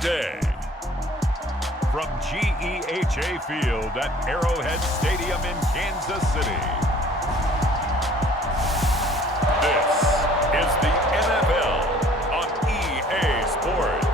day. From GEHA Field at Arrowhead Stadium in Kansas City. This is the NFL on EA Sports.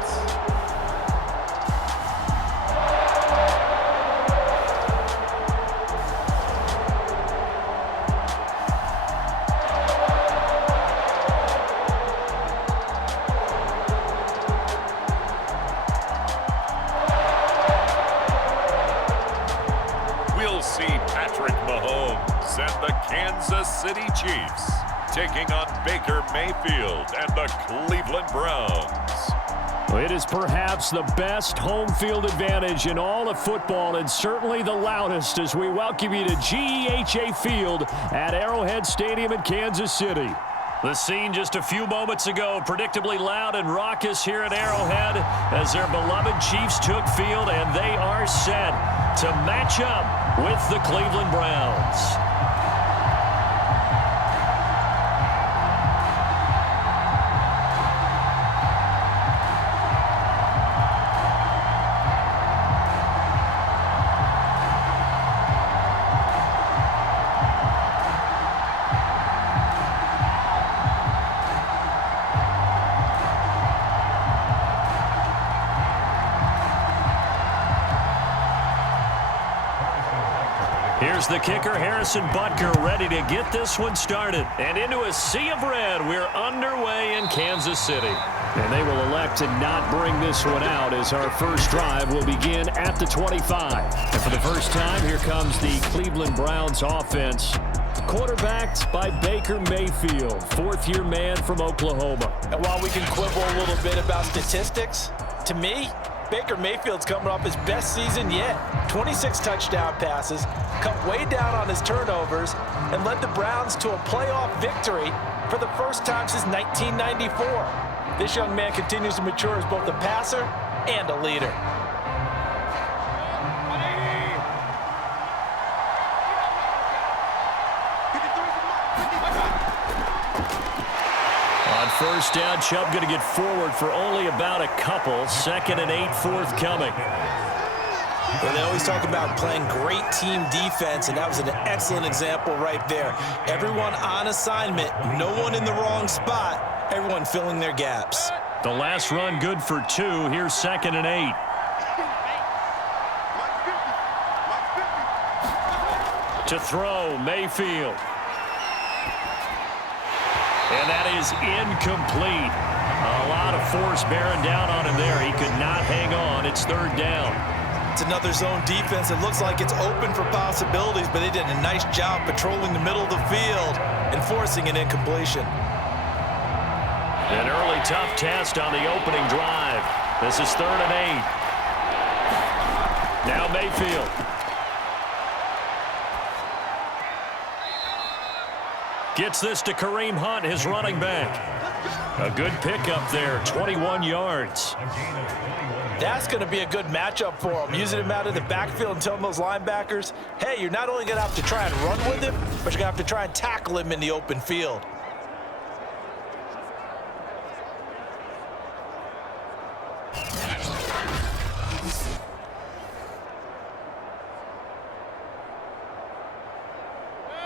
We'll see Patrick Mahomes and the Kansas City Chiefs taking on Baker Mayfield and the Cleveland Browns. It is perhaps the best home field advantage in all of football, and certainly the loudest, as we welcome you to GEHA Field at Arrowhead Stadium in Kansas City. The scene just a few moments ago, predictably loud and raucous here at Arrowhead as their beloved Chiefs took field, and they are set to match up with the Cleveland Browns. Here's the kicker, Harrison Butker, ready to get this one started. And into a sea of red, we're underway in Kansas City. And they will elect to not bring this one out as our first drive will begin at the 25. And for the first time, here comes the Cleveland Browns offense, quarterbacked by Baker Mayfield, fourth-year man from Oklahoma. And while we can quibble a little bit about statistics, to me, Baker Mayfield's coming off his best season yet. 26 touchdown passes, cut way down on his turnovers, and led the Browns to a playoff victory for the first time since 1994. This young man continues to mature as both a passer and a leader. First down, Chubb going to get forward for only about a couple. 2nd and 8 forthcoming. Well, they always talk about playing great team defense, and that was an excellent example right there. Everyone on assignment, no one in the wrong spot, everyone filling their gaps. The last run good for 2. Here's 2nd and 8. To throw, Mayfield. And that is incomplete. A lot of force bearing down on him there. He could not hang on. It's 3rd down. It's another zone defense. It looks like it's open for possibilities, but they did a nice job patrolling the middle of the field and forcing an incompletion. An early tough test on the opening drive. This is 3rd and 8. Now Mayfield. Gets this to Kareem Hunt, his running back. A good pickup there, 21 yards. That's going to be a good matchup for him, using him out of the backfield and telling those linebackers, hey, you're not only going to have to try and run with him, but you're going to have to try and tackle him in the open field.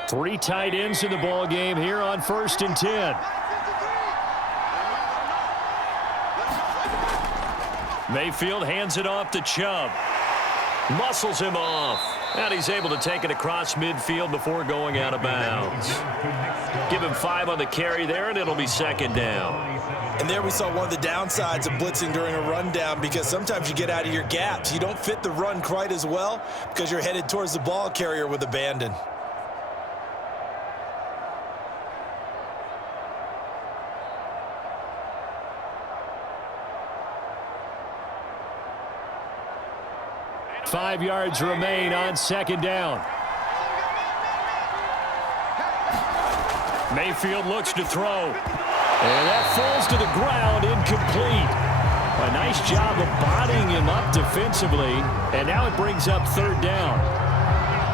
Three tight ends in the ball game here on 1st and 10. Mayfield hands it off to Chubb. Muscles him off. And he's able to take it across midfield before going out of bounds. Give him 5 on the carry there, and it'll be 2nd down. And there we saw one of the downsides of blitzing during a rundown, because sometimes you get out of your gaps. You don't fit the run quite as well because you're headed towards the ball carrier with abandon. Five yards remain on 2nd down. Mayfield looks to throw. And that falls to the ground, incomplete. A nice job of bodying him up defensively. And now it brings up 3rd down.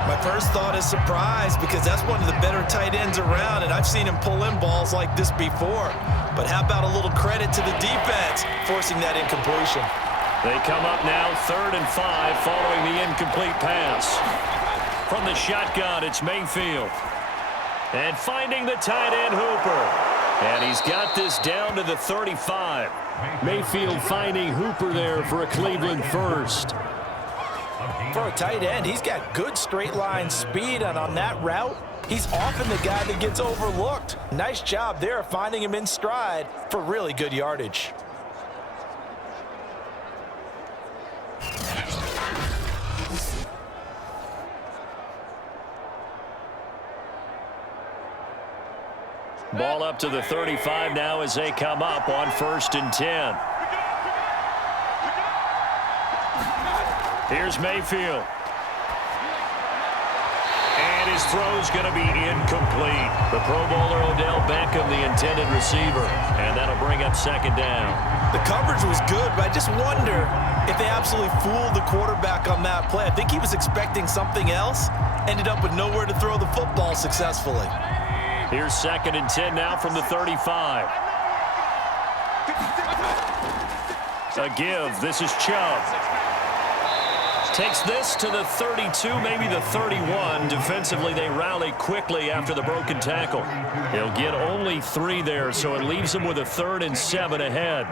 My first thought is surprise, because that's one of the better tight ends around, and I've seen him pull in balls like this before. But how about a little credit to the defense forcing that incompletion? They come up now 3rd and 5 following the incomplete pass. From the shotgun, it's Mayfield. And finding the tight end Hooper. And he's got this down to the 35. Mayfield finding Hooper there for a Cleveland first. For a tight end, he's got good straight line speed, and on that route, he's often the guy that gets overlooked. Nice job there finding him in stride for really good yardage. Ball up to the 35 now as they come up on 1st and 10. Here's Mayfield. And his throw's going to be incomplete. The Pro Bowler Odell Beckham, the intended receiver. And that'll bring up 2nd down. The coverage was good, but I just wonder if they absolutely fooled the quarterback on that play. I think he was expecting something else. Ended up with nowhere to throw the football successfully. Here's 2nd and 10 now from the 35. A give. This is Chubb. Takes this to the 32, maybe the 31. Defensively, they rally quickly after the broken tackle. He'll get only 3 there, so it leaves him with a 3rd and 7 ahead.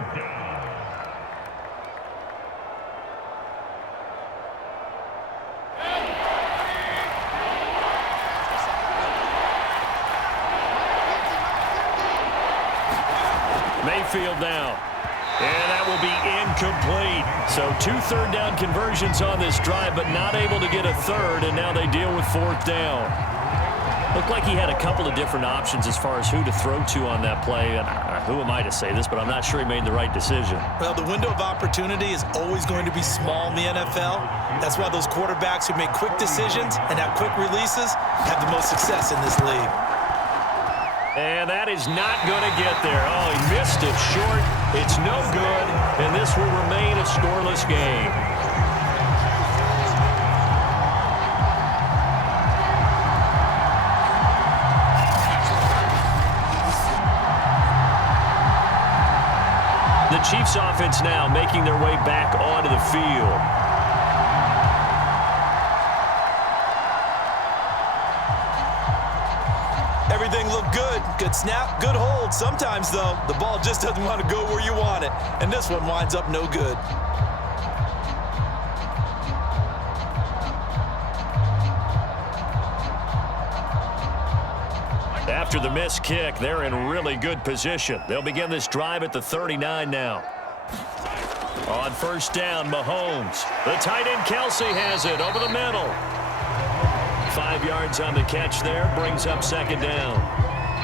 Mayfield now. And that will be incomplete. So 2 third-down conversions on this drive, but not able to get a 3rd, and now they deal with 4th down. Looked like he had a couple of different options as far as who to throw to on that play. And who am I to say this, but I'm not sure he made the right decision. Well, the window of opportunity is always going to be small in the NFL. That's why those quarterbacks who make quick decisions and have quick releases have the most success in this league. And that is not going to get there. Oh, he missed it short. It's no good, and this will remain a scoreless game. The Chiefs offense now making their way back onto the field. Everything looked good. Good snap, good hold. Sometimes, though, the ball just doesn't want to go where you want it. And this one winds up no good. After the missed kick, they're in really good position. They'll begin this drive at the 39 now. On 1st down, Mahomes. The tight end Kelsey has it over the middle. 5 yards on the catch there, brings up 2nd down.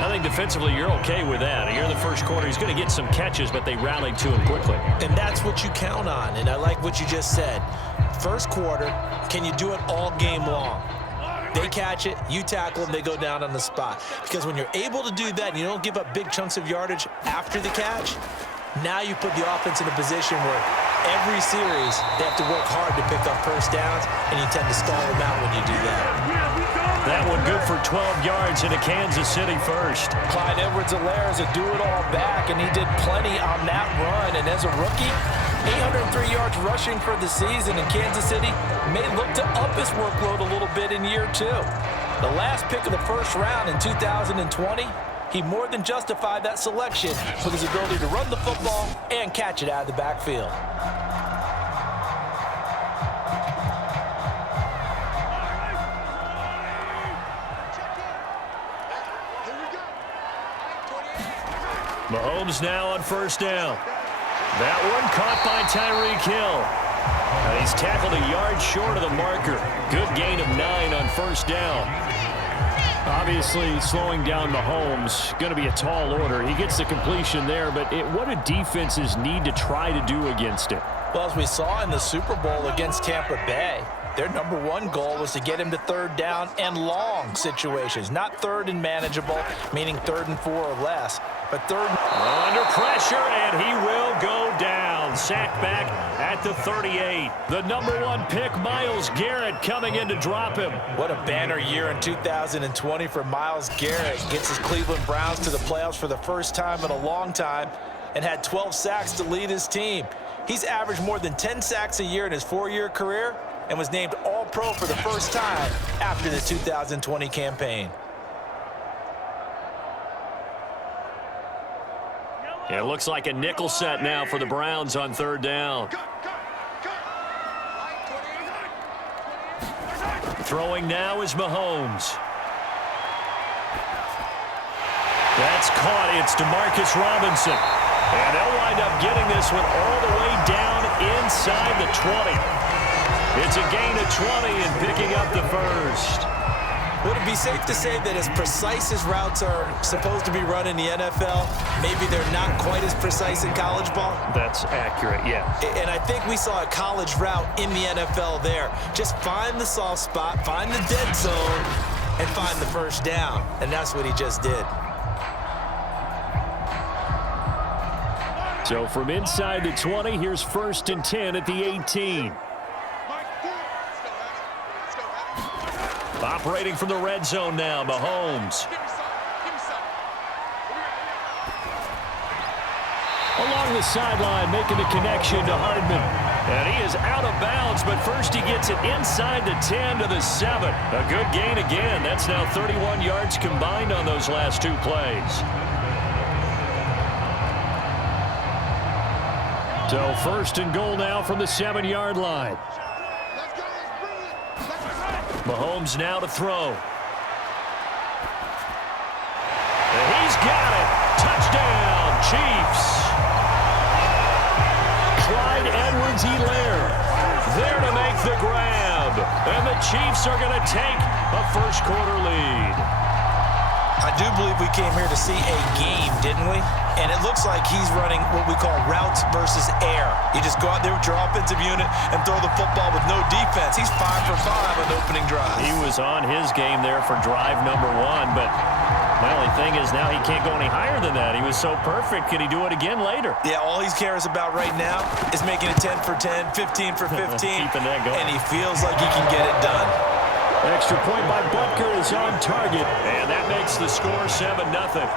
I think defensively you're okay with that. Here in the first quarter, he's going to get some catches, but they rallied to him quickly. And that's what you count on, and I like what you just said. First quarter, can you do it all game long? They catch it, you tackle them, they go down on the spot. Because when you're able to do that and you don't give up big chunks of yardage after the catch, now you put the offense in a position where every series they have to work hard to pick up first downs, and you tend to stall them out when you do that. That one good for 12 yards into Kansas City first. Clyde Edwards-Helaire is a do-it-all back, and he did plenty on that run. And as a rookie, 803 yards rushing for the season, and Kansas City may look to up his workload a little bit in year 2. The last pick of the first round in 2020, he more than justified that selection with his ability to run the football and catch it out of the backfield. Mahomes now on 1st down. That one caught by Tyreek Hill. And he's tackled a yard short of the marker. Good gain of 9 on 1st down. Obviously, slowing down Mahomes, going to be a tall order. He gets the completion there, but what do defenses need to try to do against it? Well, as we saw in the Super Bowl against Tampa Bay, their #1 goal was to get him to 3rd down and long situations. Not 3rd and manageable, meaning 3rd and 4 or less, but 3rd. Under pressure, and he will go down. Sacked back at the 38. The #1 pick, Myles Garrett, coming in to drop him. What a banner year in 2020 for Myles Garrett. Gets his Cleveland Browns to the playoffs for the first time in a long time and had 12 sacks to lead his team. He's averaged more than 10 sacks a year in his 4-year career and was named All-Pro for the first time after the 2020 campaign. It looks like a nickel set now for the Browns on third down. Throwing now is Mahomes. That's caught. It's DeMarcus Robinson. And they'll wind up getting this one all the way down inside the 20. It's a gain of 20 and picking up the first. Would it be safe to say that as precise as routes are supposed to be run in the NFL, maybe they're not quite as precise in college ball? That's accurate, yeah. And I think we saw a college route in the NFL there. Just find the soft spot, find the dead zone, and find the first down. And that's what he just did. So from inside the 20, here's 1st and 10 at the 18. Operating from the red zone now, Mahomes. Along the sideline, making the connection to Hardman. And he is out of bounds, but first he gets it inside the 10 to the 7. A good gain again. That's now 31 yards combined on those last 2 plays. So 1st and goal now from the 7-yard line. Mahomes now to throw. And he's got it. Touchdown, Chiefs. Clyde Edwards-Helaire there to make the grab. And the Chiefs are going to take a first-quarter lead. I do believe we came here to see a game, didn't we? And it looks like he's running what we call routes versus air. You just go out there with your offensive unit and throw the football with no defense. He's 5 for 5 on the opening drive. He was on his game there for drive number 1, but my only thing is now he can't go any higher than that. He was so perfect. Can he do it again later? Yeah, all he cares about right now is making it 10 for 10, 15 for 15. Keeping that going. And he feels like he can get it done. Extra point by Butker is on target, and that makes the score 7-0.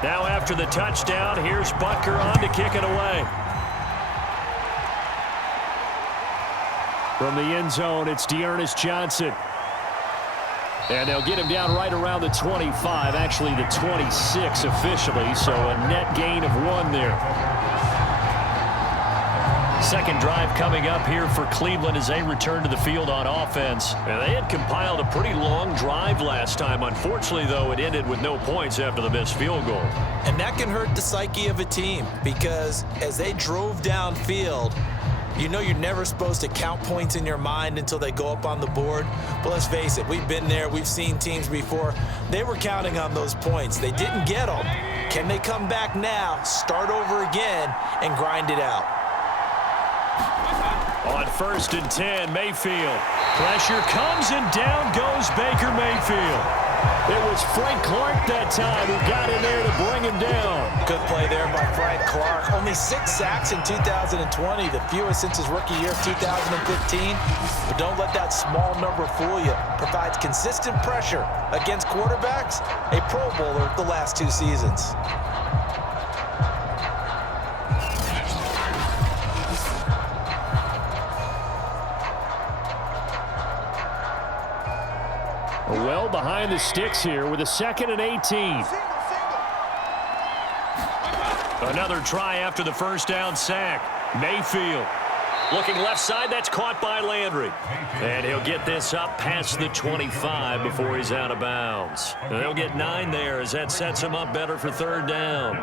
Now after the touchdown, here's Butker on to kick it away. From the end zone, it's Dearness Johnson. And they'll get him down right around the 25, actually the 26 officially, so a net gain of 1 there. Second drive coming up here for Cleveland as they return to the field on offense. And they had compiled a pretty long drive last time. Unfortunately, though, it ended with no points after the missed field goal. And that can hurt the psyche of a team because as they drove downfield, you know you're never supposed to count points in your mind until they go up on the board. But let's face it, we've been there. We've seen teams before. They were counting on those points. They didn't get them. Can they come back now, start over again, and grind it out? On 1st and 10, Mayfield. Pressure comes and down goes Baker Mayfield. It was Frank Clark that time who got in there to bring him down. Good play there by Frank Clark. Only 6 sacks in 2020, the fewest since his rookie year of 2015. But don't let that small number fool you. Provides consistent pressure against quarterbacks, a Pro Bowler the last 2 seasons. Well behind the sticks here with a 2nd and 18. Another try after the first down sack. Mayfield looking left side. That's caught by Landry. And he'll get this up past the 25 before he's out of bounds. And they'll get 9 there as that sets him up better for 3rd down.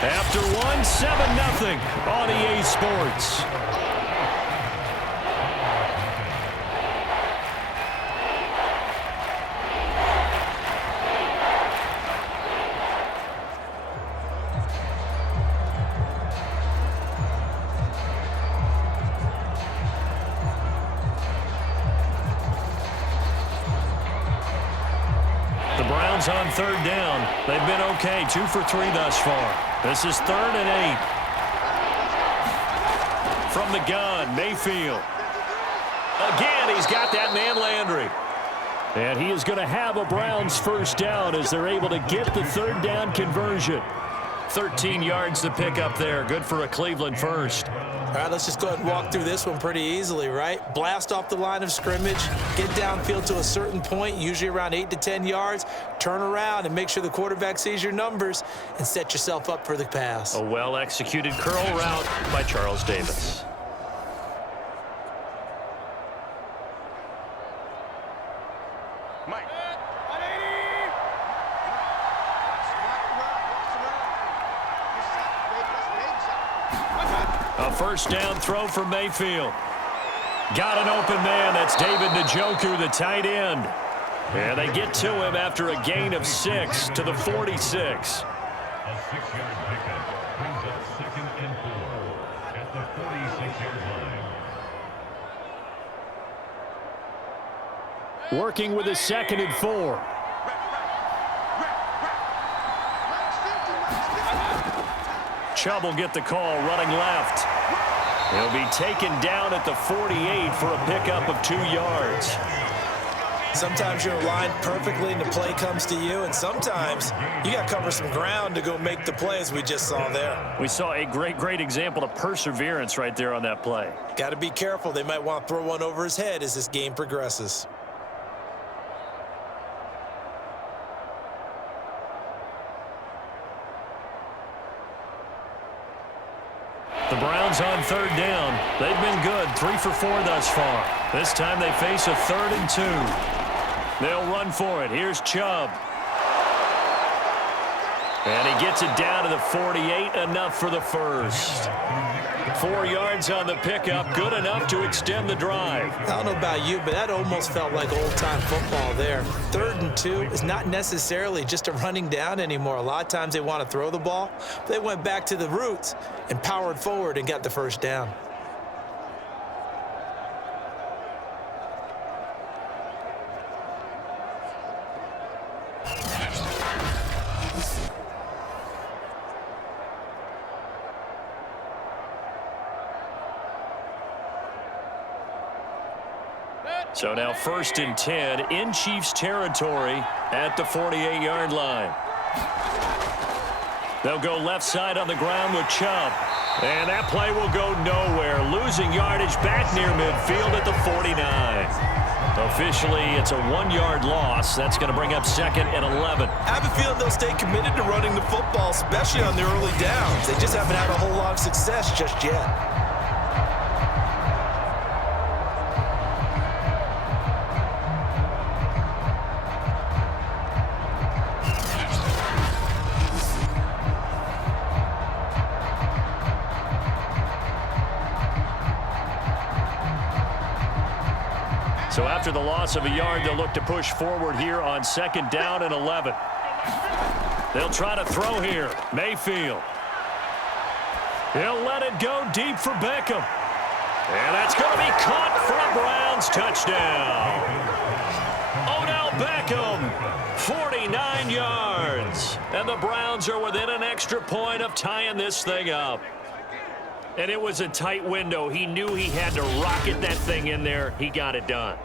After 1, 7-0 on EA Sports. Browns on third down. They've been okay, 2 for 3 thus far. This is 3rd and 8. From the gun, Mayfield. Again, he's got that man Landry. And he is going to have a Browns first down as they're able to get the third down conversion. 13 yards to pick up there. Good for a Cleveland first. All right, let's just go ahead and walk through this one pretty easily, right? Blast off the line of scrimmage, get downfield to a certain point, usually around 8 to 10 yards, turn around and make sure the quarterback sees your numbers and set yourself up for the pass. A well-executed curl route by Charles Davis. A first down throw for Mayfield. Got an open man. That's David Njoku, the tight end. And they get to him after a gain of 6 to the 46. A 6-yard pickup brings up 2nd and 4 at the 46-yard line. Working with a 2nd and 4. Chubb will get the call running left. He'll be taken down at the 48 for a pickup of 2 yards. Sometimes you're aligned perfectly and the play comes to you, and sometimes you got to cover some ground to go make the play, as we just saw there. We saw a great example of perseverance right there on that play. Got to be careful. They might want to throw one over his head as this game progresses. The Browns on third down. They've been good, 3 for 4 thus far. This time they face a 3rd and 2. They'll run for it. Here's Chubb. And he gets it down to the 48, enough for the first. 4 yards on the pickup, good enough to extend the drive. I don't know about you, but that almost felt like old-time football there. 3rd and 2 is not necessarily just a running down anymore. A lot of times they want to throw the ball. They went back to the roots and powered forward and got the first down. So now 1st and 10 in Chiefs territory at the 48-yard line. They'll go left side on the ground with Chubb. And that play will go nowhere. Losing yardage back near midfield at the 49. Officially, it's a 1-yard loss. That's going to bring up 2nd and 11. I have a feeling they'll stay committed to running the football, especially on the early downs. They just haven't had a whole lot of success just yet. So after the loss of a yard, they'll look to push forward here on 2nd down and 11. They'll try to throw here. Mayfield. He'll let it go deep for Beckham. And that's going to be caught for a Browns touchdown. Odell Beckham, 49 yards. And the Browns are within an extra point of tying this thing up. And it was a tight window. He knew he had to rocket that thing in there. He got it done.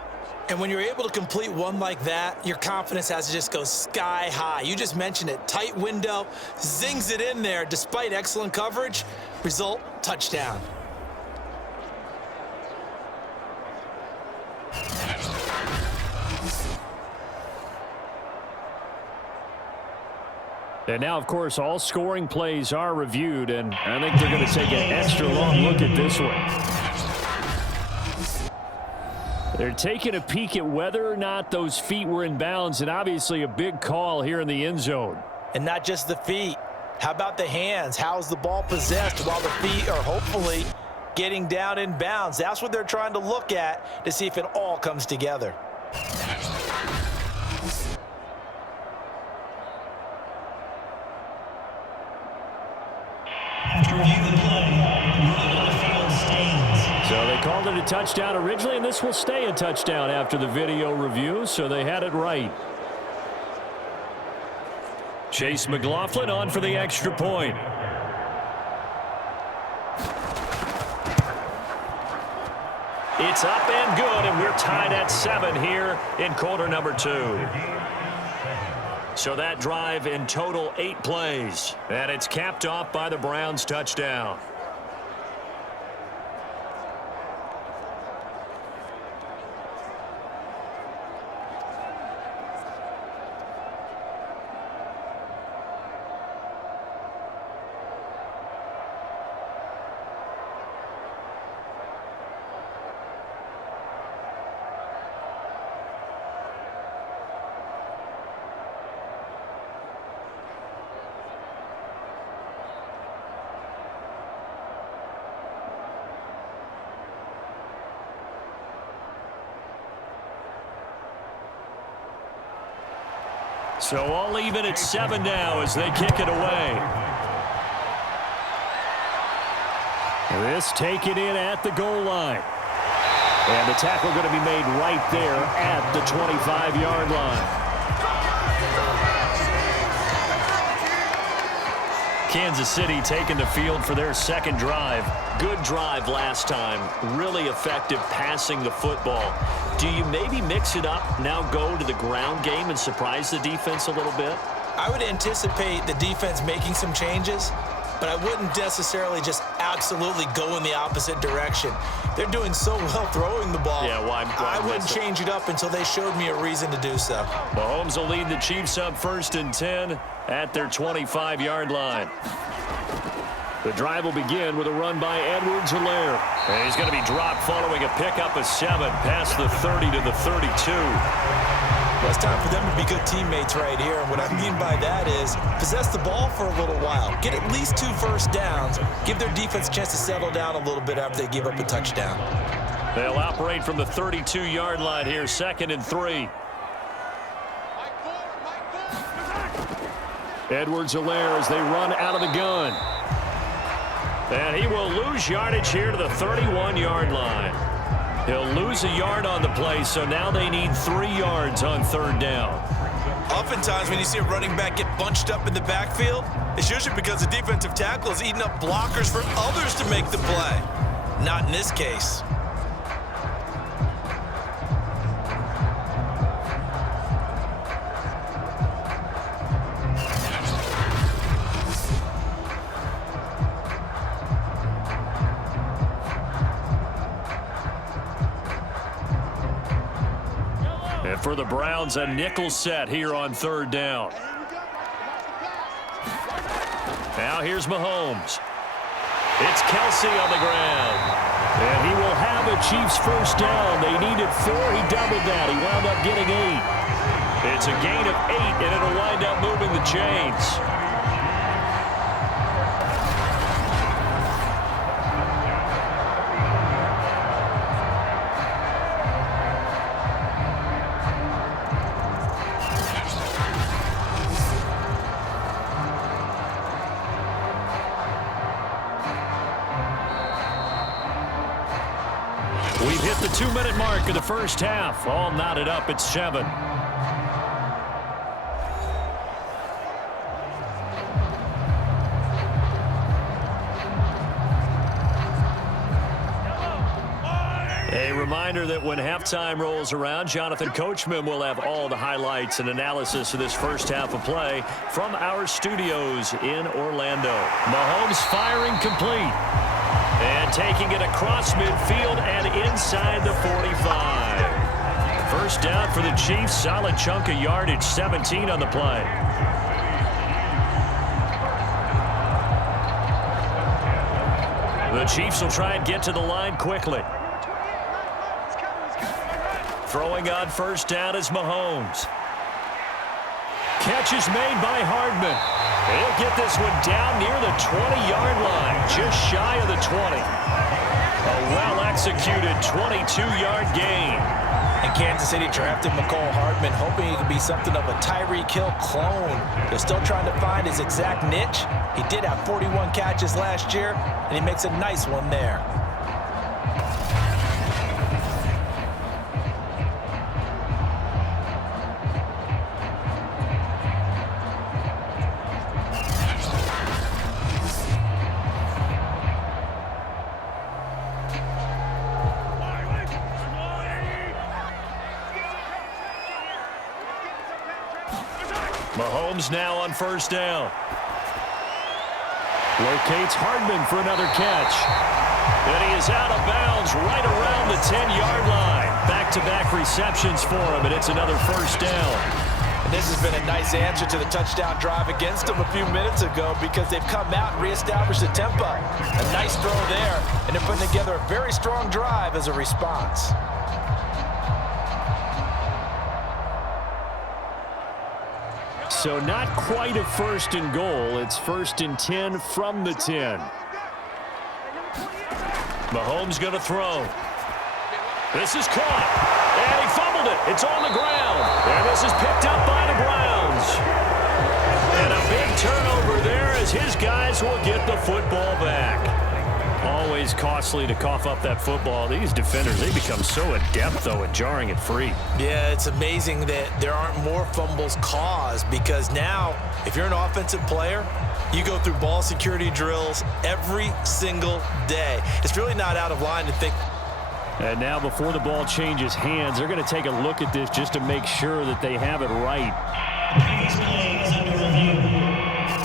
And when you're able to complete one like that, your confidence has to just go sky high. You just mentioned it. Tight window, zings it in there despite excellent coverage. Result, touchdown. And now, of course, all scoring plays are reviewed, and I think they're going to take an extra long look at this one. They're taking a peek at whether or not those feet were in bounds, and obviously a big call here in the end zone. And not just the feet. How about the hands? How's the ball possessed while the feet are hopefully getting down in bounds? That's what they're trying to look at to see if it all comes together. After reviewing the play, ruling on the field stands. So they called it a touchdown originally, and this will stay a touchdown after the video review, so they had it right. Chase McLaughlin on for the extra point. It's up and good, and we're tied at 7 here in quarter number 2. So that drive in total 8 plays, and it's capped off by the Browns' touchdown. So all even at 7 now as they kick it away. This taken in at the goal line. And the tackle going to be made right there at the 25-yard line. Kansas City taking the field for their second drive. Good drive last time. Really effective passing the football. Do you maybe mix it up, now go to the ground game and surprise the defense a little bit? I would anticipate the defense making some changes, but I wouldn't necessarily just absolutely go in the opposite direction. They're doing so well throwing the ball. Yeah, why I wouldn't change it up until they showed me a reason to do so. Mahomes will lead the Chiefs up 1st and 10 at their 25-yard line. The drive will begin with a run by Edwards-Helaire. And he's going to be dropped following a pickup of 7 past the 30 to the 32. Well, it's time for them to be good teammates right here. And what I mean by that is possess the ball for a little while. Get at least 2 first downs. Give their defense a chance to settle down a little bit after they give up a touchdown. They'll operate from the 32-yard line here, 2nd and 3. Edwards-Helaire as they run out of the gun. And he will lose yardage here to the 31-yard line. He'll lose a yard on the play, so now they need 3 yards on 3rd down. Oftentimes when you see a running back get bunched up in the backfield, it's usually because the defensive tackle is eating up blockers for others to make the play. Not in this case. And for the Browns, a nickel set here on 3rd down. Now here's Mahomes. It's Kelsey on the ground. And he will have a Chiefs first down. They needed 4. He doubled that. He wound up getting 8. It's a gain of 8, and it'll wind up moving the chains. We've hit the 2-minute mark of the first half. All knotted up at 7. A reminder that when halftime rolls around, Jonathan Coachman will have all the highlights and analysis of this first half of play from our studios in Orlando. Mahomes firing complete. And taking it across midfield and inside the 45. First down for the Chiefs. Solid chunk of yardage. 17 on the play. The Chiefs will try and get to the line quickly. Throwing on first down is Mahomes. Catch is made by Hardman. He'll get this one down near the 20-yard line, just shy of the 20. A well-executed 22-yard gain. And Kansas City drafted McCall Hardman, hoping he could be something of a Tyreek Hill clone. They're still trying to find his exact niche. He did have 41 catches last year, and he makes a nice one there. Mahomes now on first down. Locates Hardman for another catch. And he is out of bounds right around the 10-yard line. Back-to-back receptions for him, and it's another first down. And this has been a nice answer to the touchdown drive against them a few minutes ago because they've come out and reestablished the tempo. A nice throw there, and they're putting together a very strong drive as a response. So not quite a first and goal. It's first and 10 from the 10. Mahomes going to throw. This is caught. And he fumbled it. It's on the ground. And this is picked up by the Browns. And a big turnover there as his guys will get the football back. Always costly to cough up that football. These defenders, they become so adept, though, at jarring it free. Yeah, it's amazing that there aren't more fumbles caused because now, if you're an offensive player, you go through ball security drills every single day. It's really not out of line to think. And now before the ball changes hands, they're going to take a look at this just to make sure that they have it right. Previous play is under review.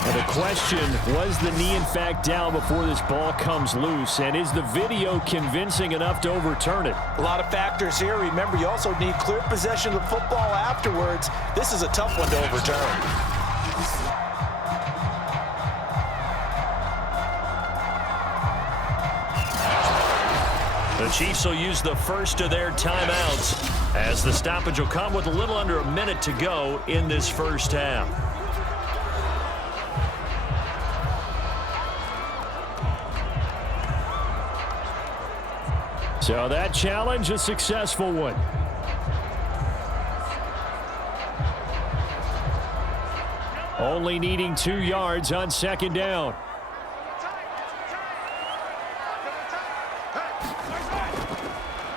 And the question, was the knee in fact down before this ball comes loose? And is the video convincing enough to overturn it? A lot of factors here. Remember, you also need clear possession of the football afterwards. This is a tough one to overturn. The Chiefs will use the first of their timeouts as the stoppage will come with a little under a minute to go in this first half. So that challenge, a successful one. Only needing 2 yards on second down.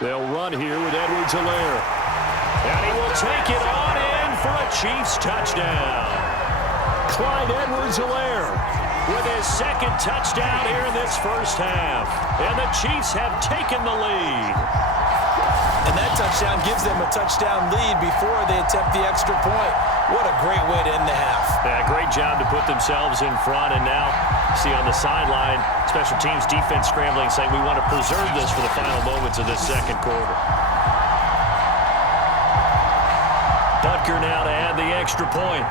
They'll run here with Edwards-Helaire. And he will take it on in for a Chiefs touchdown. Clyde Edwards-Helaire with his second touchdown here in this first half. And the Chiefs have taken the lead. And that touchdown gives them a touchdown lead before they attempt the extra point. What a great way to end the half. Yeah, great job to put themselves in front. And now, see on the sideline, special teams defense scrambling, saying we want to preserve this for the final moments of this second quarter. Butker now to add the extra point.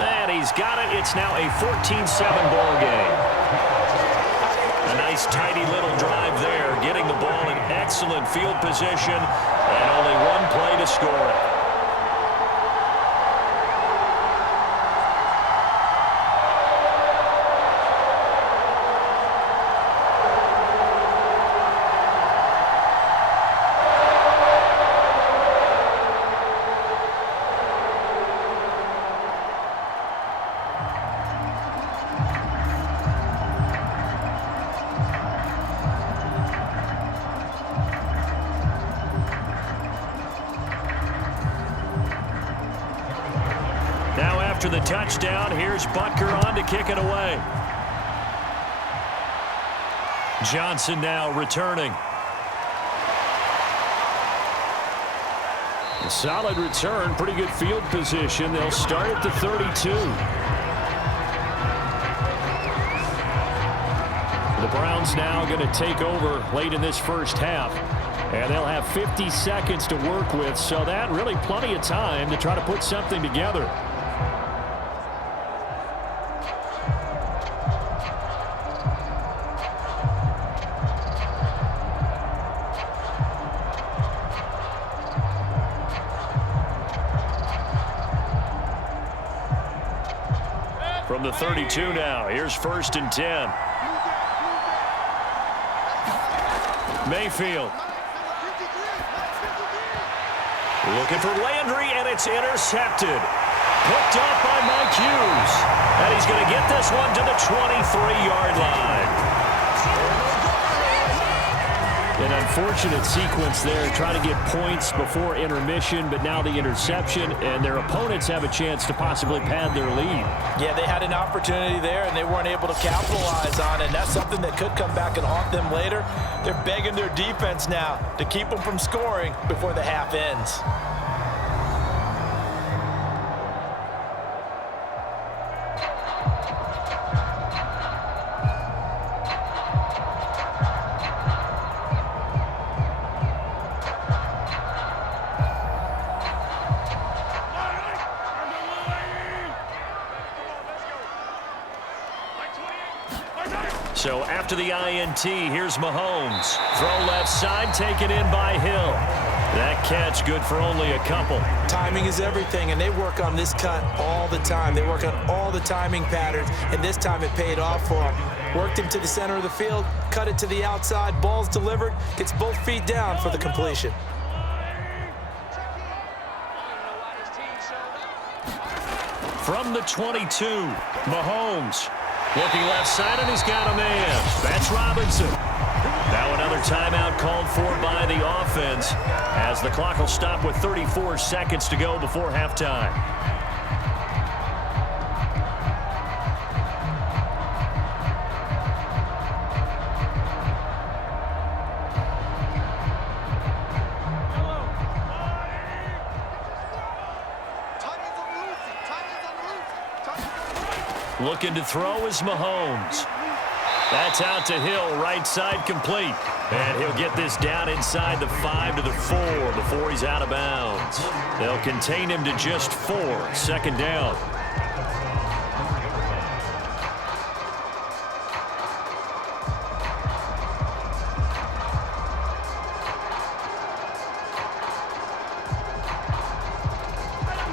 And he's got it. It's now a 14-7 ball game. A nice, tidy little drive there, getting the ball in excellent field position, and only one play to score it. After the touchdown, here's Butker on to kick it away. Johnson now returning. A solid return, pretty good field position. They'll start at the 32. The Browns now going to take over late in this first half. And they'll have 50 seconds to work with, so that really plenty of time to try to put something together. From the 32 now, here's first and 10. Mayfield. Looking for Landry, and it's intercepted. Picked up by Mike Hughes. And he's going to get this one to the 23-yard line. An unfortunate sequence there, trying to get points before intermission, but now the interception, and their opponents have a chance to possibly pad their lead. Yeah, they had an opportunity there, and they weren't able to capitalize on it, and that's something that could come back and haunt them later. They're begging their defense now to keep them from scoring before the half ends. So after the INT, here's Mahomes. Throw left side, taken in by Hill. That catch good for only a couple. Timing is everything, and they work on this cut all the time. They work on all the timing patterns, and this time it paid off for them. Worked him to the center of the field, cut it to the outside, ball's delivered, gets both feet down for the completion. From the 22, Mahomes. Looking left side, and he's got a man. That's Robinson. Now another timeout called for by the offense, as the clock will stop with 34 seconds to go before halftime. Looking to throw is Mahomes. That's out to Hill, right side complete. And he'll get this down inside the 5 to the 4 before he's out of bounds. They'll contain him to just 4, second down.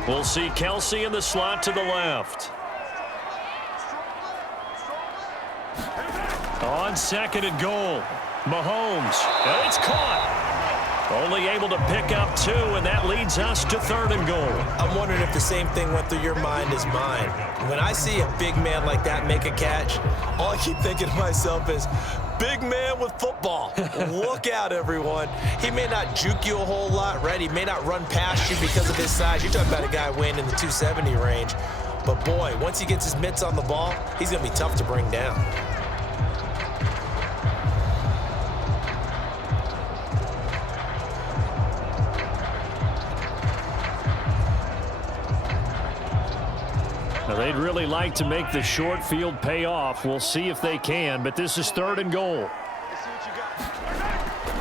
We'll see Kelsey in the slot to the left. On second and goal, Mahomes, and it's caught. Only able to pick up 2, and that leads us to third and goal. I'm wondering if the same thing went through your mind as mine. When I see a big man like that make a catch, all I keep thinking to myself is, big man with football. Look out, everyone. He may not juke you a whole lot, right? He may not run past you because of his size. You're talking about a guy weighing in the 270 range. But, boy, once he gets his mitts on the ball, he's going to be tough to bring down. They'd really like to make the short field pay off. We'll see if they can, but this is third and goal.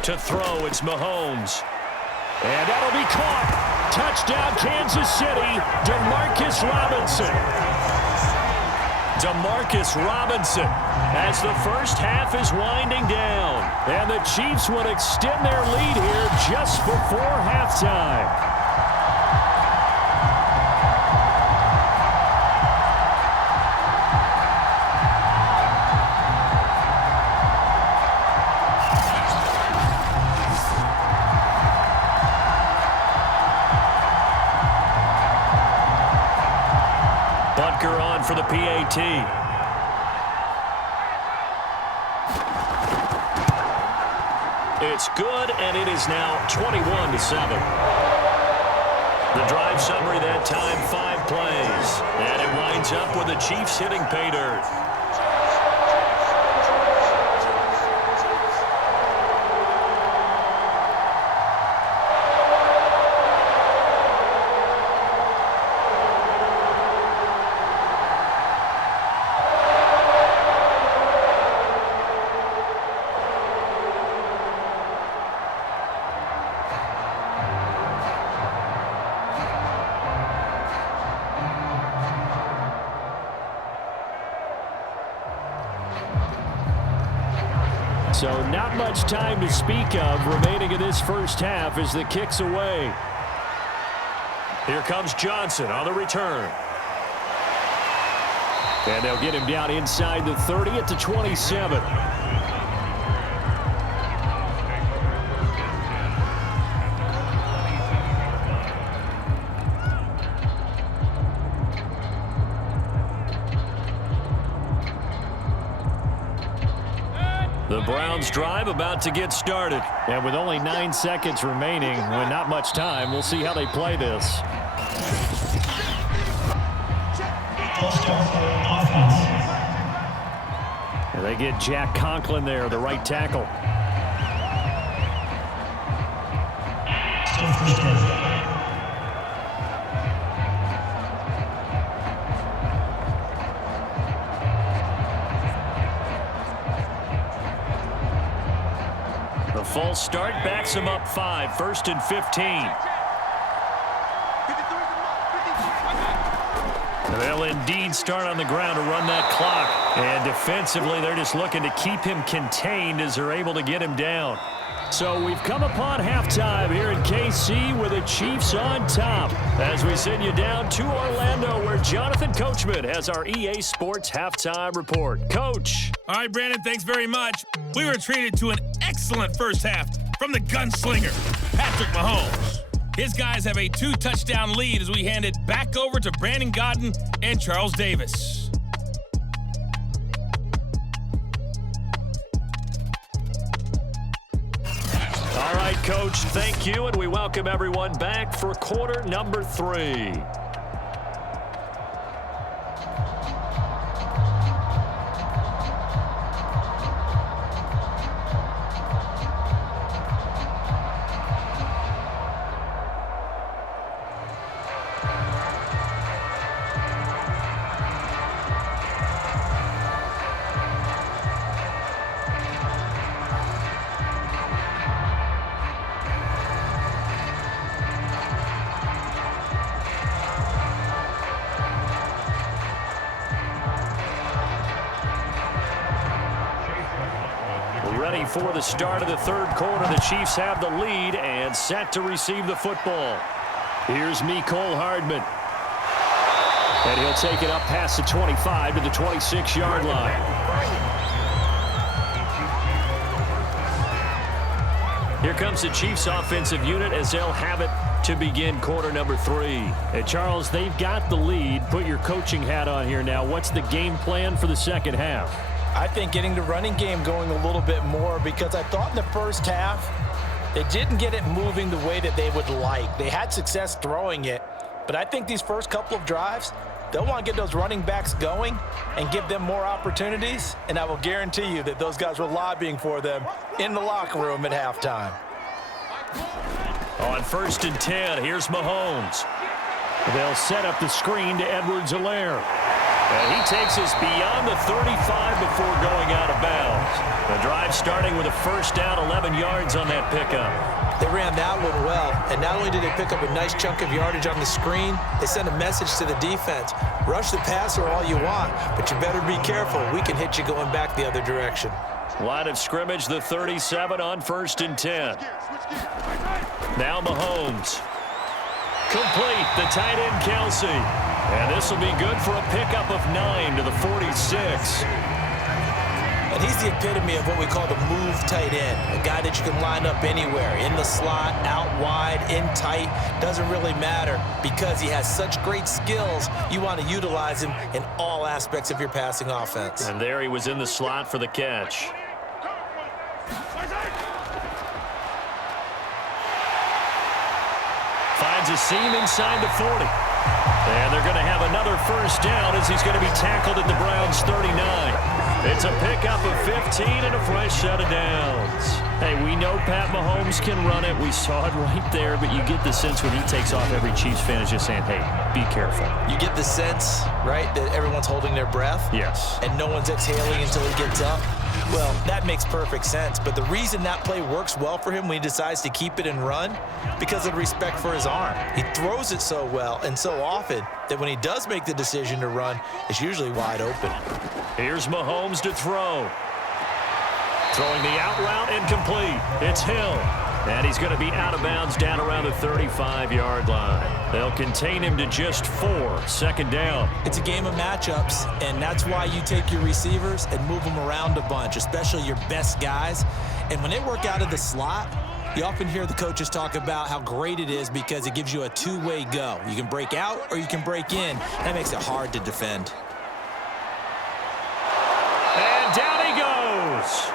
To throw, it's Mahomes. And that'll be caught. Touchdown, Kansas City, DeMarcus Robinson. DeMarcus Robinson as the first half is winding down. And the Chiefs would extend their lead here just before halftime. For the PAT. It's good, and it is now 21-7. The drive summary that time, 5 plays. And it winds up with the Chiefs hitting pay dirt. So not much time to speak of remaining in this first half as the kick's away. Here comes Johnson on the return. And they'll get him down inside the 30 at the 27. The Browns drive about to get started. And with only 9 seconds remaining, with not much time, we'll see how they play this. And they get Jack Conklin there, the right tackle. Still first down. The false start backs him up 5, 1st and 15. They'll indeed start on the ground to run that clock. And defensively, they're just looking to keep him contained as they're able to get him down. So we've come upon halftime here in KC with the Chiefs on top. As we send you down to Orlando, where Jonathan Coachman has our EA Sports halftime report. Coach. All right, Brandon, thanks very much. We were treated to an excellent first half from the gunslinger, Patrick Mahomes. His guys have a 2-touchdown lead as we hand it back over to Brandon Godden and Charles Davis. All right, Coach, thank you, and we welcome everyone back for quarter number 3. Ready for the start of the third quarter. The Chiefs have the lead and set to receive the football. Here's Mecole Hardman. And he'll take it up past the 25 to the 26-yard line. Here comes the Chiefs offensive unit as they'll have it to begin quarter number 3. And Charles, they've got the lead. Put your coaching hat on here now. What's the game plan for the second half? I think getting the running game going a little bit more, because I thought in the first half they didn't get it moving the way that they would like. They had success throwing it, but I think these first couple of drives, they'll want to get those running backs going and give them more opportunities, and I will guarantee you that those guys were lobbying for them in the locker room at halftime. On 1st and 10, here's Mahomes. They'll set up the screen to Edwards-Helaire. And he takes us beyond the 35 before going out of bounds. The drive starting with a first down, 11 yards on that pickup. They ran that one well, and not only did they pick up a nice chunk of yardage on the screen, they sent a message to the defense. Rush the passer all you want, but you better be careful. We can hit you going back the other direction. Line of scrimmage, the 37 on 1st and 10. Now Mahomes. Complete, the tight end Kelsey. And this will be good for a pickup of 9 to the 46. And he's the epitome of what we call the move tight end, a guy that you can line up anywhere, in the slot, out wide, in tight, doesn't really matter because he has such great skills. You want to utilize him in all aspects of your passing offense. And there he was in the slot for the catch. Finds a seam inside the 40. And they're going to have another first down as he's going to be tackled at the Browns' 39. It's a pickup of 15 and a fresh set of downs. Hey, we know Pat Mahomes can run it. We saw it right there, but you get the sense when he takes off, every Chiefs fan is just saying, hey, be careful. You get the sense, right, that everyone's holding their breath? Yes. And no one's exhaling until he gets up? Well, that makes perfect sense, but the reason that play works well for him when he decides to keep it and run, because of respect for his arm. He throws it so well and so often that when he does make the decision to run, it's usually wide open. Here's Mahomes to throw. Throwing the out route incomplete. It's Hill. And he's going to be out of bounds down around the 35-yard line. They'll contain him to just 4. Second down. It's a game of matchups, and that's why you take your receivers and move them around a bunch, especially your best guys. And when they work out of the slot, you often hear the coaches talk about how great it is because it gives you a two-way go. You can break out or you can break in. That makes it hard to defend. And down he goes. goes.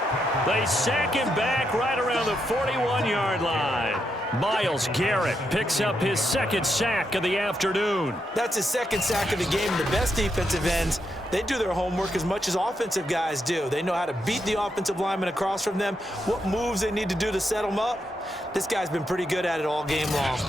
They sack him back right around the 41-yard line. Myles Garrett picks up his second sack of the afternoon. That's his second sack of the game. The best defensive ends, they do their homework as much as offensive guys do. They know how to beat the offensive lineman across from them, what moves they need to do to set them up. This guy's been pretty good at it all game long.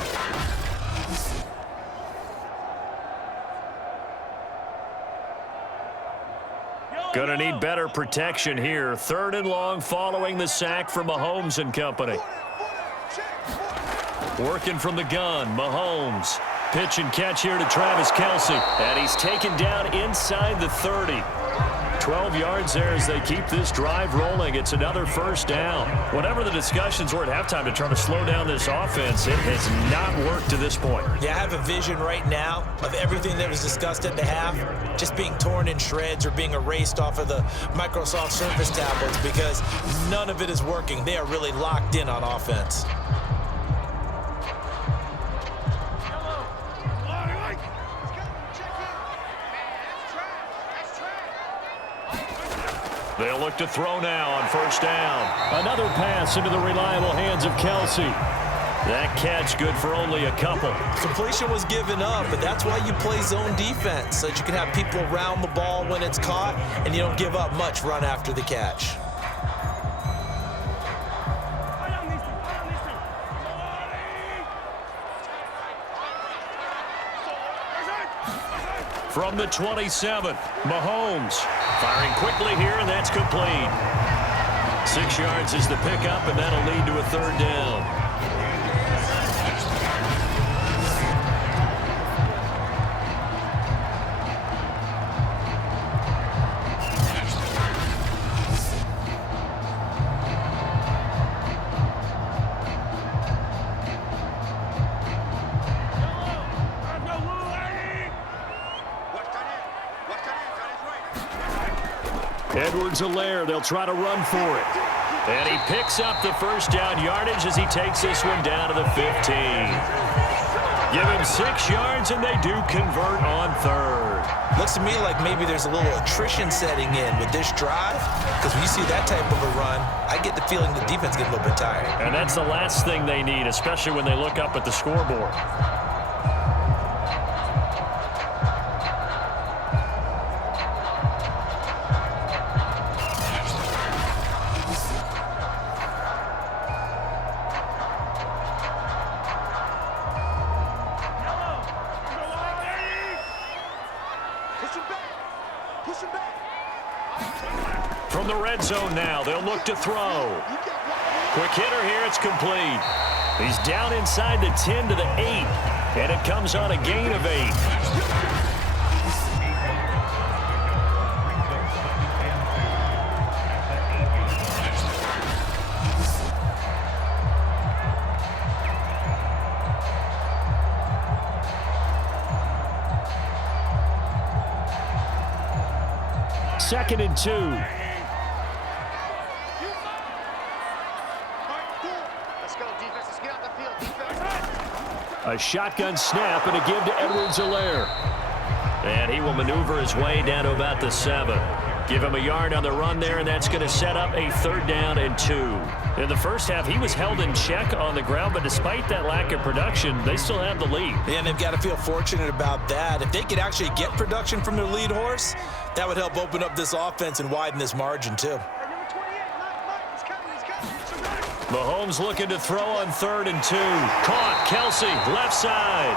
Gonna need better protection here. 3rd and long following the sack from Mahomes and company. Working from the gun, Mahomes. Pitch and catch here to Travis Kelce. And he's taken down inside the 30. 12 yards there as they keep this drive rolling. It's another first down. Whatever the discussions were at halftime to try to slow down this offense, it has not worked to this point. Yeah, I have a vision right now of everything that was discussed at the half just being torn in shreds or being erased off of the Microsoft Surface tablets because none of it is working. They are really locked in on offense. They'll look to throw now on first down. Another pass into the reliable hands of Kelce. That catch good for only a couple. Completion was given up, but that's why you play zone defense, so that you can have people around the ball when it's caught, and you don't give up much run after the catch. From the 27, Mahomes firing quickly here, and that's complete. 6 yards is the pickup, and that'll lead to a 3rd down. Odell, they'll try to run for it. And he picks up the first down yardage as he takes this one down to the 15. Give him 6 yards, and they do convert on 3rd. Looks to me like maybe there's a little attrition setting in with this drive, because when you see that type of a run, I get the feeling the defense gets a little bit tired. And that's the last thing they need, especially when they look up at the scoreboard. From the red zone now, they'll look to throw. Quick hitter here, it's complete. He's down inside the 10 to the 8, and it comes on a gain of 8. Second and 2. A shotgun snap and a give to Edwards-Helaire. And he will maneuver his way down to about the 7. Give him a yard on the run there, and that's going to set up a 3rd down and 2. In the first half, he was held in check on the ground, but despite that lack of production, they still have the lead. Yeah, and they've got to feel fortunate about that. If they could actually get production from their lead horse, that would help open up this offense and widen this margin, too. Mahomes looking to throw on 3rd and 2. Caught, Kelce, left side.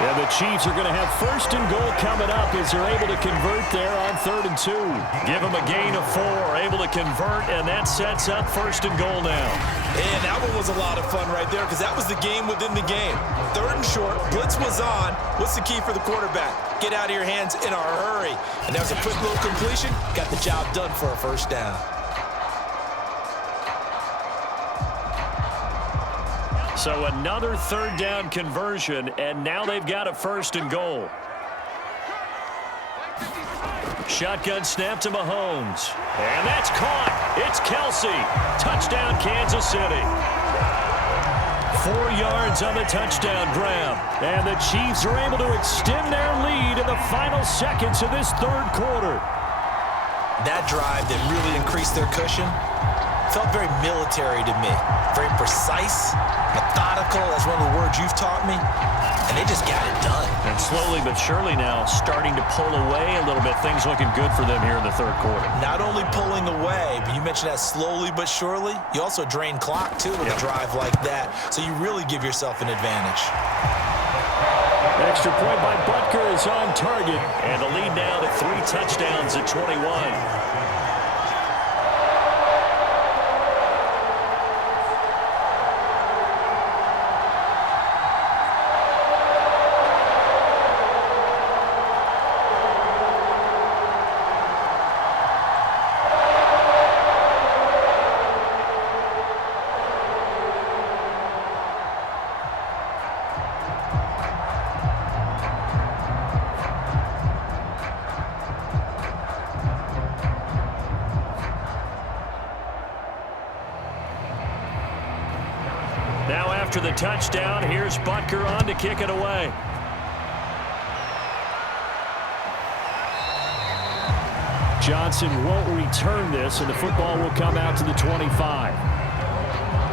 And the Chiefs are going to have 1st and goal coming up as they're able to convert there on 3rd and 2. Give them a gain of 4, able to convert, and that sets up 1st and goal now. And that one was a lot of fun right there because that was the game within the game. 3rd and short, blitz was on. What's the key for the quarterback? Get out of your hands in a hurry. And that was a quick little completion. Got the job done for a 1st down. So another 3rd down conversion, and now they've got a 1st and goal. Shotgun snap to Mahomes. And that's caught. It's Kelce. Touchdown, Kansas City. 4 yards on the touchdown grab. And the Chiefs are able to extend their lead in the final seconds of this 3rd quarter. That drive that really increased their cushion felt very military to me. Very precise, methodical, that's one of the words you've taught me. And they just got it done. And slowly but surely now starting to pull away a little bit. Things looking good for them here in the third quarter. Not only pulling away, but you mentioned that slowly but surely. You also drain clock, too, with a drive like that. So you really give yourself an advantage. Extra point by Butker is on target. And the lead now to 3 touchdowns at 21. Now after the touchdown, here's Butker on to kick it away. Johnson won't return this, and the football will come out to the 25.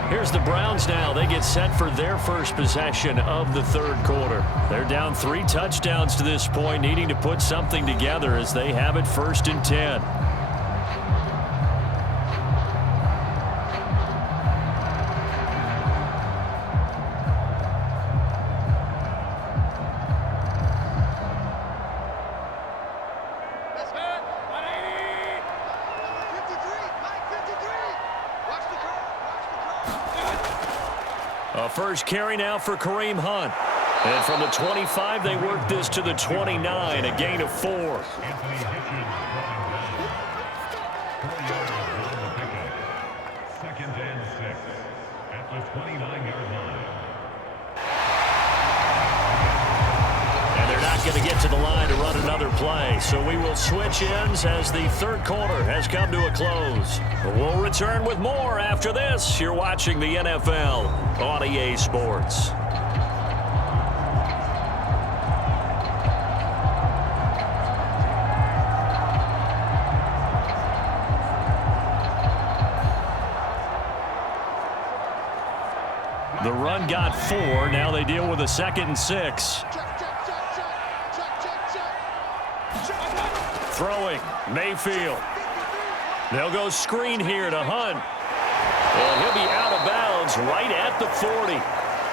Here's the Browns now. They get set for their first possession of the third quarter. They're down 3 touchdowns to this point, needing to put something together as they have it 1st and 10. A first carry now for Kareem Hunt. And from the 25, they work this to the 29, a gain of 4. Second and 6 at the 29-yard line. And they're not going to get to the line to run another play. So we will switch ends as the third quarter has come to a close. But we'll return with more after this. You're watching the NFL on EA Sports. The run got 4. Now they deal with a 2nd and 6. Throwing, Mayfield. They'll go screen here to Hunt. And he'll be out of bounds right at the 40.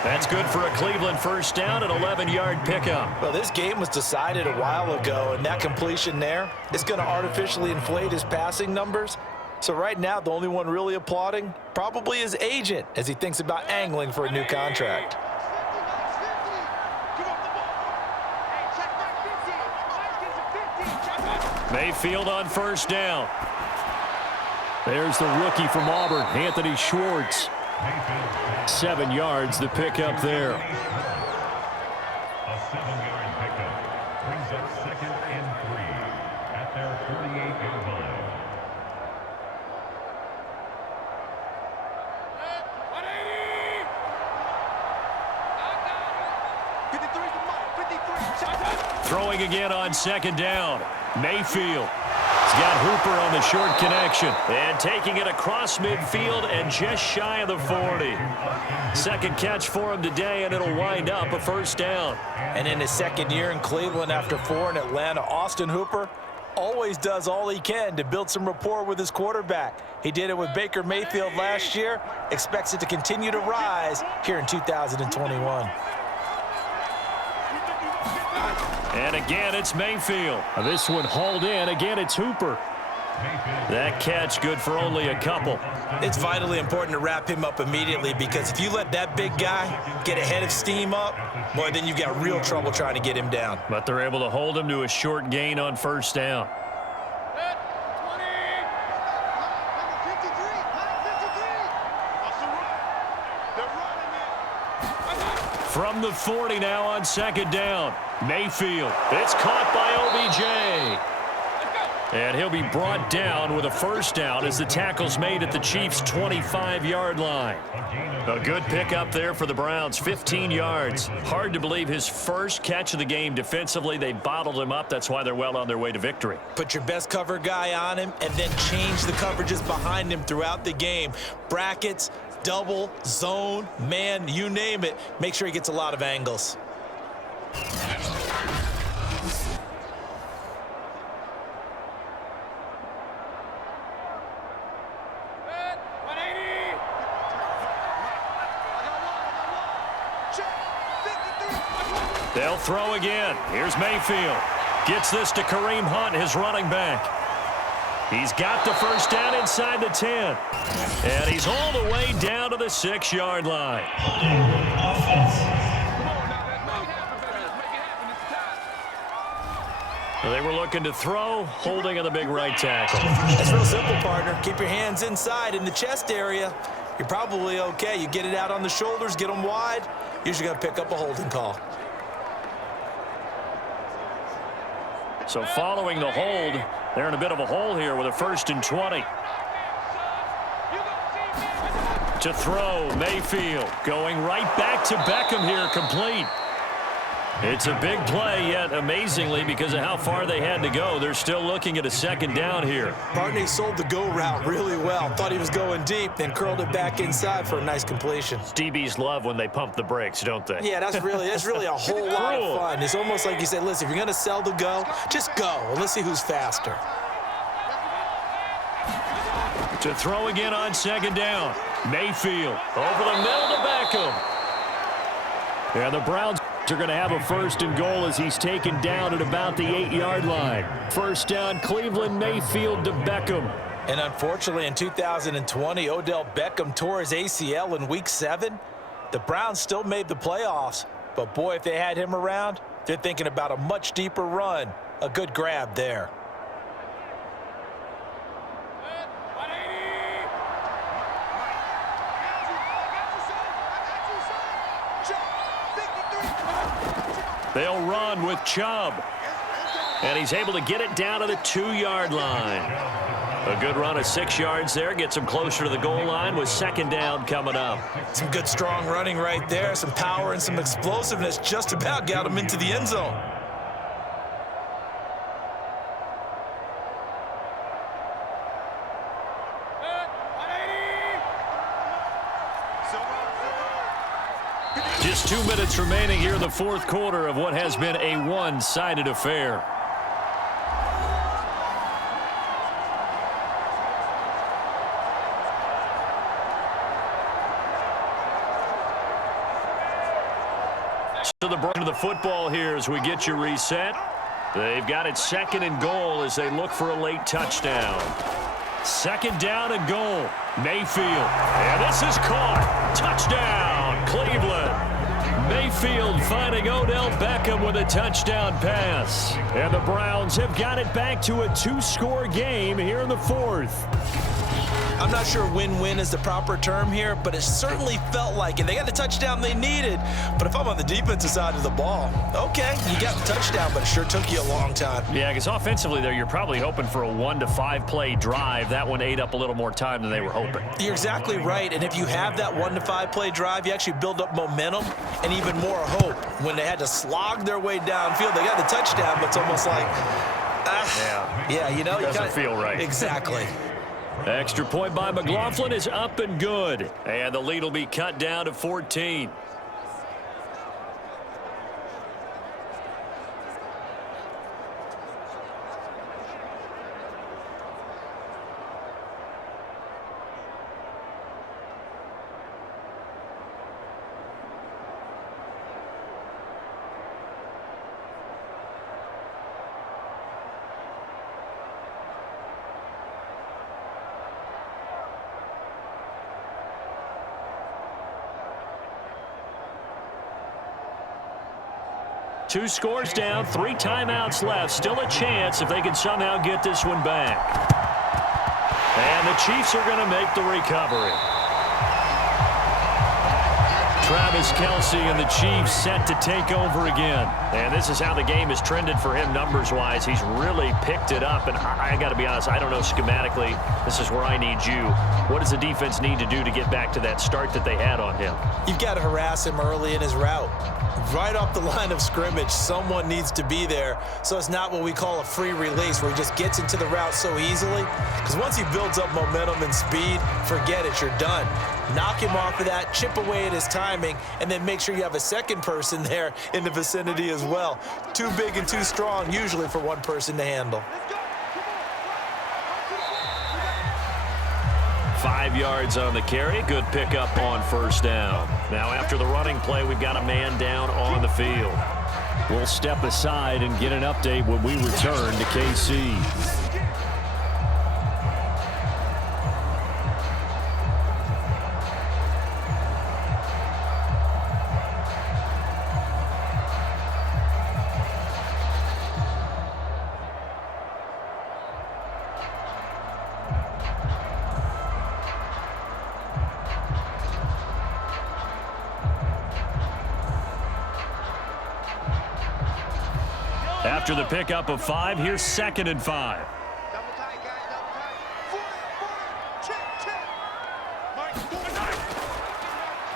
That's good for a Cleveland first down, an 11-yard pickup. Well, this game was decided a while ago, and that completion there is going to artificially inflate his passing numbers. So right now, the only one really applauding probably his agent as he thinks about angling for a new contract. Mayfield on first down. There's the rookie from Auburn, Anthony Schwartz. 7 yards, the pickup there. A 7-yard pickup brings up 2nd and 3 at their 48-yard line. Throwing again on 2nd down. Mayfield. He's got Hooper on the short connection. And taking it across midfield and just shy of the 40. Second catch for him today, and it'll wind up a first down. And in his 2nd year in Cleveland after 4 in Atlanta, Austin Hooper always does all he can to build some rapport with his quarterback. He did it with Baker Mayfield last year. Expects it to continue to rise here in 2021. And again, it's Mayfield. This one hauled in. Again, it's Hooper. That catch good for only a couple. It's vitally important to wrap him up immediately, because if you let that big guy get ahead of steam up, boy, then you've got real trouble trying to get him down. But they're able to hold him to a short gain on first down. From the 40 now on 2nd down. Mayfield. It's caught by OBJ. And he'll be brought down with a first down as the tackle's made at the Chiefs' 25-yard line. A good pickup there for the Browns, 15 yards. Hard to believe his first catch of the game defensively. They bottled him up. That's why they're well on their way to victory. Put your best cover guy on him and then change the coverages behind him throughout the game. Brackets, double, zone, man, you name it. Make sure he gets a lot of angles. They'll throw again. Here's Mayfield. Gets this to Kareem Hunt, his running back. He's got the first down inside the 10. And he's all the way down to the 6-yard line. They were looking to throw, holding on the big right tackle. It's real simple, partner. Keep your hands inside in the chest area. You're probably okay. You get it out on the shoulders, get them wide. Usually got to pick up a holding call. So following the hold, they're in a bit of a hole here with a 1st and 20. To throw, Mayfield going right back to Beckham here, complete. It's a big play, yet amazingly, because of how far they had to go, they're still looking at a 2nd down here. Barney sold the go route really well. Thought he was going deep, then curled it back inside for a nice completion. DBs love when they pump the brakes, don't they? Yeah, that's really a whole lot of fun. It's almost like you said, listen, if you're going to sell the go, just go, and let's see who's faster. To throw again on 2nd down. Mayfield over the middle to Beckham. And the Browns are going to have a 1st and goal as he's taken down at about the 8-yard line. First down, Cleveland, Mayfield to Beckham. And unfortunately, in 2020, Odell Beckham tore his ACL in Week 7. The Browns still made the playoffs, but boy, if they had him around, they're thinking about a much deeper run. A good grab there. They'll run with Chubb. And he's able to get it down to the 2-yard line. A good run of 6 yards there. Gets him closer to the goal line with 2nd down coming up. Some good strong running right there. Some power and some explosiveness. Just about got him into the end zone. Just 2 minutes remaining here in the 4th quarter of what has been a one-sided affair. To the football here as we get you reset. They've got it 2nd and goal as they look for a late touchdown. 2nd down and goal. Mayfield. And this is caught. Touchdown, Cleveland. Mayfield finding Odell Beckham with a touchdown pass. And the Browns have got it back to a 2-score game here in the 4th. I'm not sure win-win is the proper term here, but it certainly felt like it. They got the touchdown they needed, but if I'm on the defensive side of the ball, okay, you got the touchdown, but it sure took you a long time. Yeah, because offensively, though, you're probably hoping for a 1 to 5 play drive. That one ate up a little more time than they were hoping. You're exactly right, and if you have that 1 to 5 play drive, you actually build up momentum and even more hope. When they had to slog their way downfield, they got the touchdown, but it's almost like, yeah, you know, doesn't feel right. Exactly. Extra point by McLaughlin is up and good. And the lead will be cut down to 14. Two scores down, 3 timeouts left. Still a chance if they can somehow get this one back. And the Chiefs are going to make the recovery. Travis Kelce and the Chiefs set to take over again. And this is how the game has trended for him numbers-wise. He's really picked it up. And I got to be honest, I don't know schematically. This is where I need you. What does the defense need to do to get back to that start that they had on him? You've got to harass him early in his route. Right off the line of scrimmage, someone needs to be there. So it's not what we call a free release where he just gets into the route so easily. Because once he builds up momentum and speed, forget it, you're done. Knock him off of that, chip away at his timing, and then make sure you have a second person there in the vicinity as well. Too big and too strong usually for one person to handle. 5 yards on the carry. Good pickup on first down. Now after the running play, we've got a man down on the field. We'll step aside and get an update when we return to KC. After the pickup of 5, here's 2nd and 5.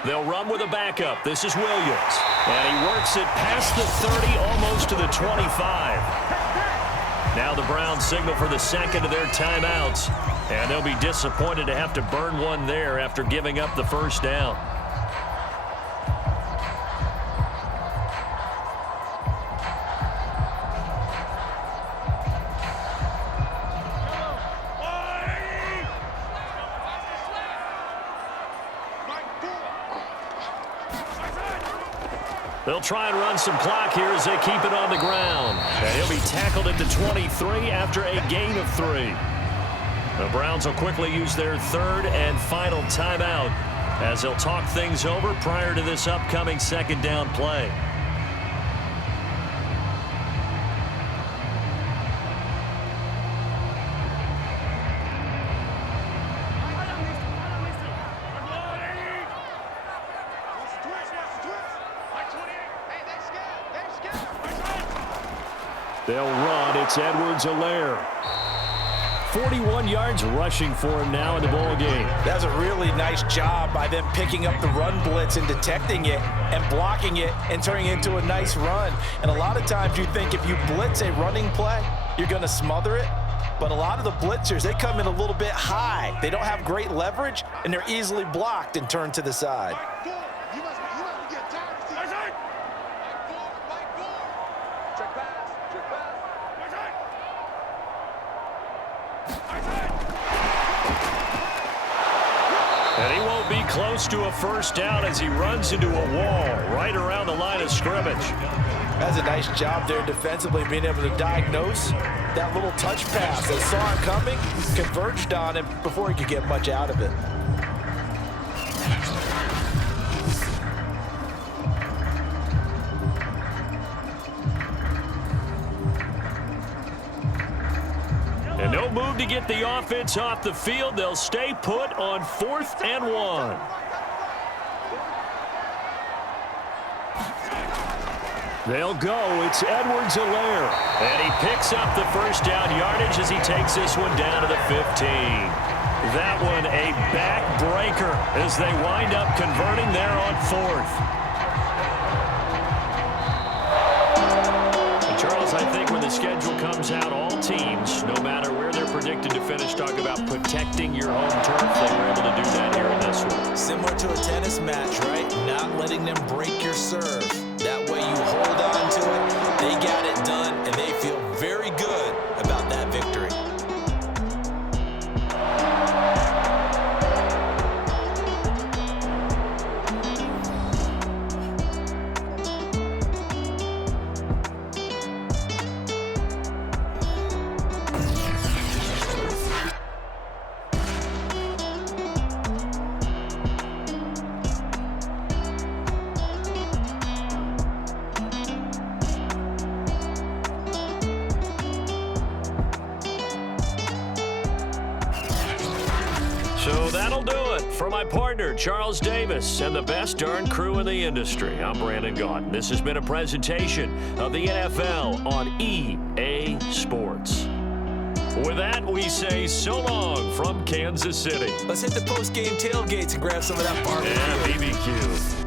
They'll run with a backup. This is Williams. And he works it past the 30, almost to the 25. Now the Browns signal for the second of their timeouts. And they'll be disappointed to have to burn one there after giving up the first down. They'll try and run some clock here as they keep it on the ground. And he'll be tackled at the 23 after a gain of 3. The Browns will quickly use their 3rd and final timeout as they'll talk things over prior to this upcoming 2nd down play. They'll run. It's Edwards-Helaire. 41 yards rushing for him now in the ball game. That's a really nice job by them picking up the run blitz and detecting it and blocking it and turning it into a nice run. And a lot of times you think if you blitz a running play, you're going to smother it. But a lot of the blitzers, they come in a little bit high. They don't have great leverage, and they're easily blocked and turned to the side. And he won't be close to a first down as he runs into a wall right around the line of scrimmage. That's a nice job there defensively, being able to diagnose that little touch pass. They saw him coming, converged on him before he could get much out of it. And no move to get the offense off the field. They'll stay put on 4th and 1. They'll go. It's Edwards-Helaire. And he picks up the first down yardage as he takes this one down to the 15. That one a backbreaker as they wind up converting there on 4th. And Charles, I think when the schedule comes out, all teams, no matter where they're predicted to finish, talk about protecting your home turf. They were able to do that here in this one. Similar to a tennis match, right? Not letting them break your serve. That way you hold on to it. They got it done, and they feel very good about that victory. So that'll do it. For my partner, Charles Davis, and the best darn crew in the industry, I'm Brandon Gaudin. This has been a presentation of the NFL on EA Sports. With that, we say so long from Kansas City. Let's hit the post-game tailgates and grab some of that barbecue. Yeah, BBQ.